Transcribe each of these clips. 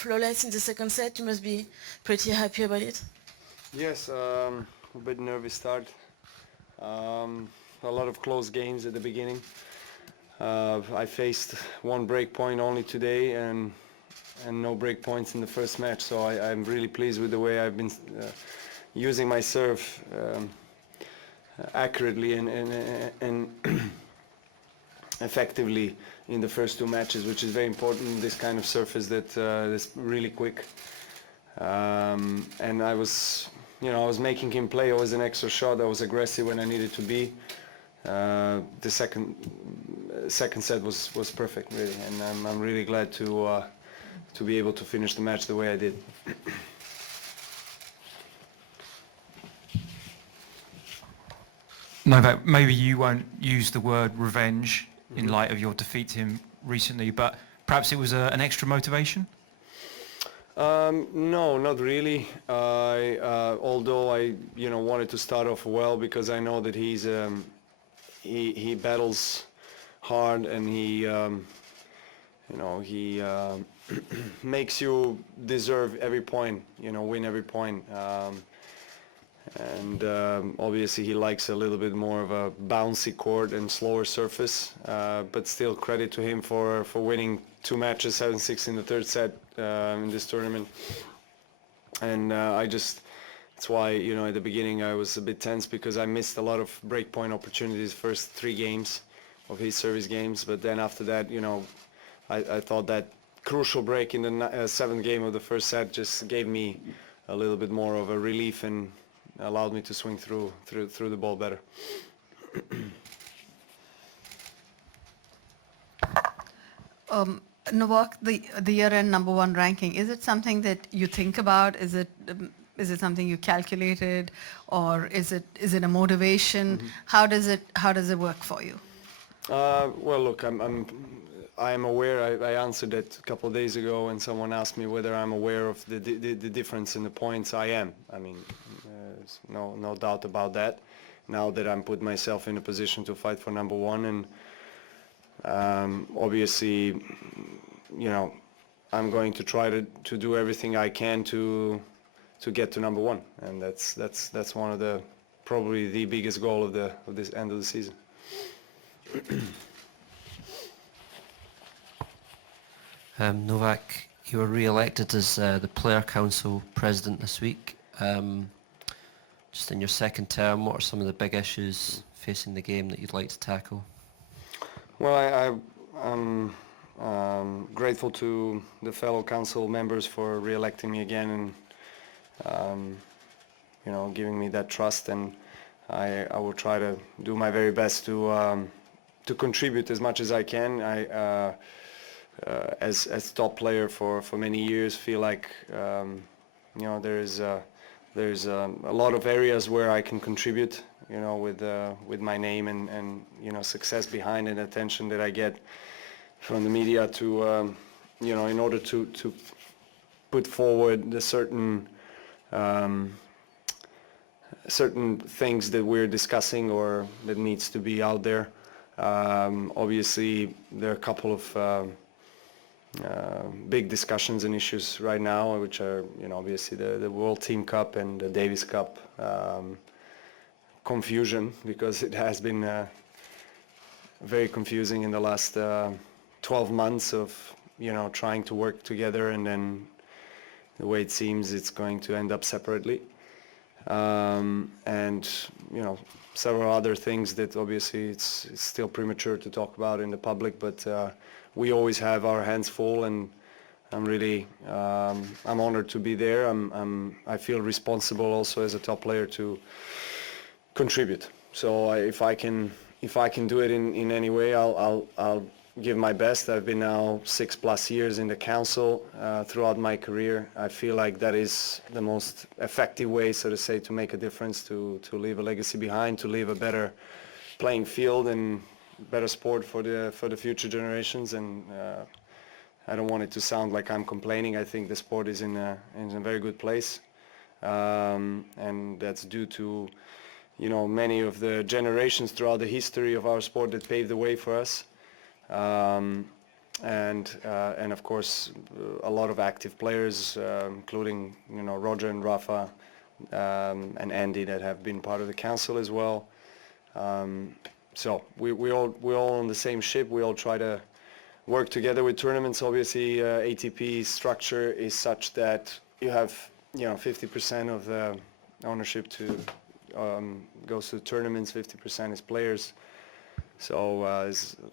flawless in the second set. You must be pretty happy about it. Yes, a bit nervous start. A lot of close games at the beginning. I faced one break point only today and no break points in the first match, so I'm really pleased with the way I've been using my serve accurately and effectively in the first two matches, which is very important. This kind of surface that is really quick, and I was making him play. I was an extra shot. I was aggressive when I needed to be. The second set was perfect, really, and I'm really glad to be able to finish the match the way I did. Novak, maybe you won't use the word revenge in light of your defeat to him recently, but perhaps it was an extra motivation? No, not really. Although I wanted to start off well, because I know that he battles hard, and he makes you deserve every point, win every point. And obviously he likes a little bit more of a bouncy court and slower surface, but still credit to him for winning two matches, 7-6 in the third set in this tournament. And that's why, at the beginning I was a bit tense, because I missed a lot of break point opportunities first three games of his service games, but then after that, I thought that crucial break in the seventh game of the first set just gave me a little bit more of a relief and allowed me to swing through the ball better. Novak, the year-end number one ranking, is it something that you think about? Is it something you calculated, or is it a motivation? How does it work for you? Well, look, I am aware. I answered that a couple of days ago, and someone asked me whether I'm aware of the difference in the points. I am. I mean, there's no doubt about that. Now that I'm put myself in a position to fight for number one, and obviously, I'm going to try to do everything I can to get to number one, and that's one of the probably the biggest goal of this end of the season. Novak, you were re-elected as the Player Council President this week. Just in your second term, what are some of the big issues facing the game that you'd like to tackle? Well, I'm grateful to the fellow council members for re-electing me again, and giving me that trust, and I will try to do my very best to contribute as much as I can. As top player for many years, feel like there's a lot of areas where I can contribute, with my name and success behind and attention that I get from the media to in order to put forward the certain things that we're discussing or that needs to be out there. Obviously, there are a couple of big discussions and issues right now, which are, obviously the World Team Cup and the Davis Cup confusion, because it has been very confusing in the last 12 months of, trying to work together, and then the way it seems it's going to end up separately. And, several other things that obviously it's still premature to talk about in the public, but we always have our hands full, and I'm really I'm honored to be there. I feel responsible also as a top player to contribute. So if I can do it in any way, I'll give my best. I've been now 6+ years in the council throughout my career. I feel like that is the most effective way, so to say, to make a difference, to leave a legacy behind, to leave a better playing field and better sport for the future generations. And I don't want it to sound like I'm complaining. I think the sport is in a very good place, and that's due to many of the generations throughout the history of our sport that paved the way for us. and of course a lot of active players, including Roger and Rafa and Andy that have been part of the council as well. So we're all on the same ship. We all try to work together with tournaments. Obviously, ATP structure is such that you have 50% of the ownership to goes to tournaments, 50% is players. So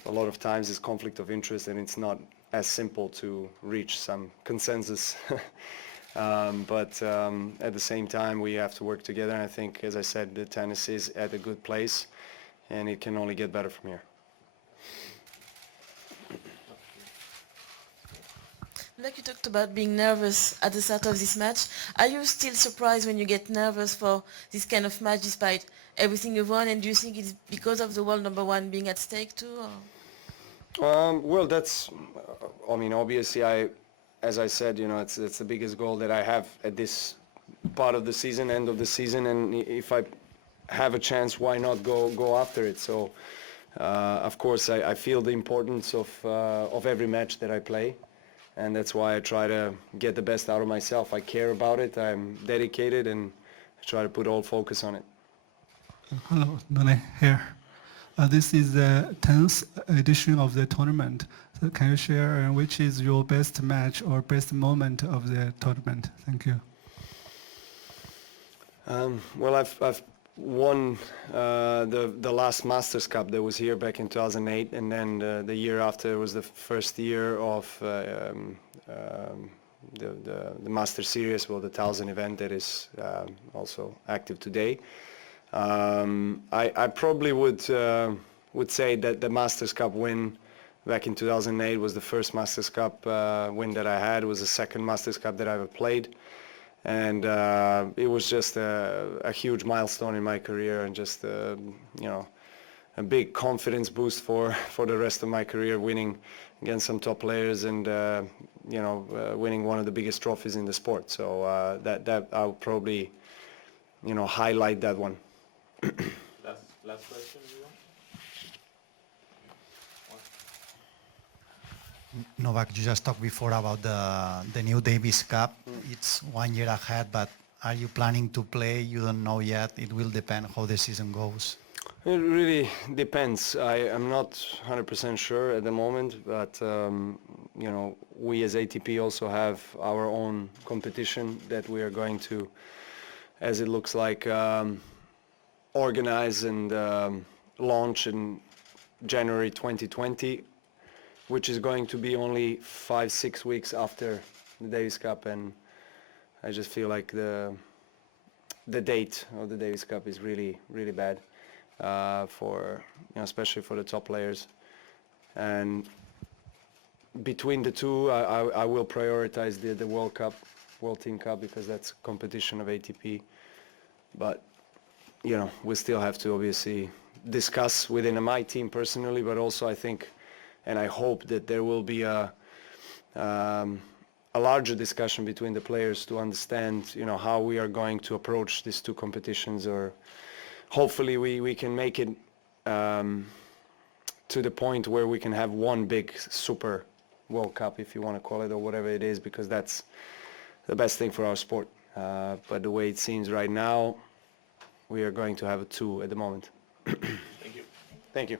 a lot of times it's conflict of interest, and it's not as simple to reach some consensus. But at the same time, we have to work together. And I think, as I said, the tennis is at a good place, and it can only get better from here. Like you talked about being nervous at the start of this match. Are you still surprised when you get nervous for this kind of match despite everything you've won? And do you think it's because of the world number one being at stake too? Or? Well, that's, I mean, obviously, as I said, it's the biggest goal that I have at this part of the season, end of the season, and if I have a chance, why not go after it? So, of course, I feel the importance of every match that I play, and that's why I try to get the best out of myself. I care about it, I'm dedicated, and I try to put all focus on it. Hello, Nole here. This is the 10th edition of the tournament. So can you share which is your best match or best moment of the tournament? Thank you. Well, I've won the last Masters Cup that was here back in 2008, and then the year after was the first year of the Master Series, well, the 1000 event that is also active today. I probably would say that the Masters Cup win back in 2008 was the first Masters Cup win that I had. It was the second Masters Cup that I ever played, and it was just a huge milestone in my career, and just a big confidence boost for the rest of my career, winning against some top players and winning one of the biggest trophies in the sport. So that I'll probably highlight that one. Last question, everyone. Novak, you just talked before about the new Davis Cup. It's 1 year ahead, but are you planning to play? You don't know yet. It will depend how the season goes. It really depends. I am not 100% sure at the moment, but we as ATP also have our own competition that we are going to, as it looks like, organize and launch in January 2020, which is going to be only 5-6 weeks after the Davis Cup, and I just feel like the date of the Davis Cup is really bad for especially for the top players. And between the two, I will prioritize the World Team Cup, because that's competition of ATP. But we still have to obviously discuss within my team personally, but also I think and I hope that there will be a larger discussion between the players to understand how we are going to approach these two competitions, or hopefully we can make it to the point where we can have one big super World Cup, if you want to call it, or whatever it is, because that's the best thing for our sport. But the way it seems right now, we are going to have two at the moment. Thank you. Thank you.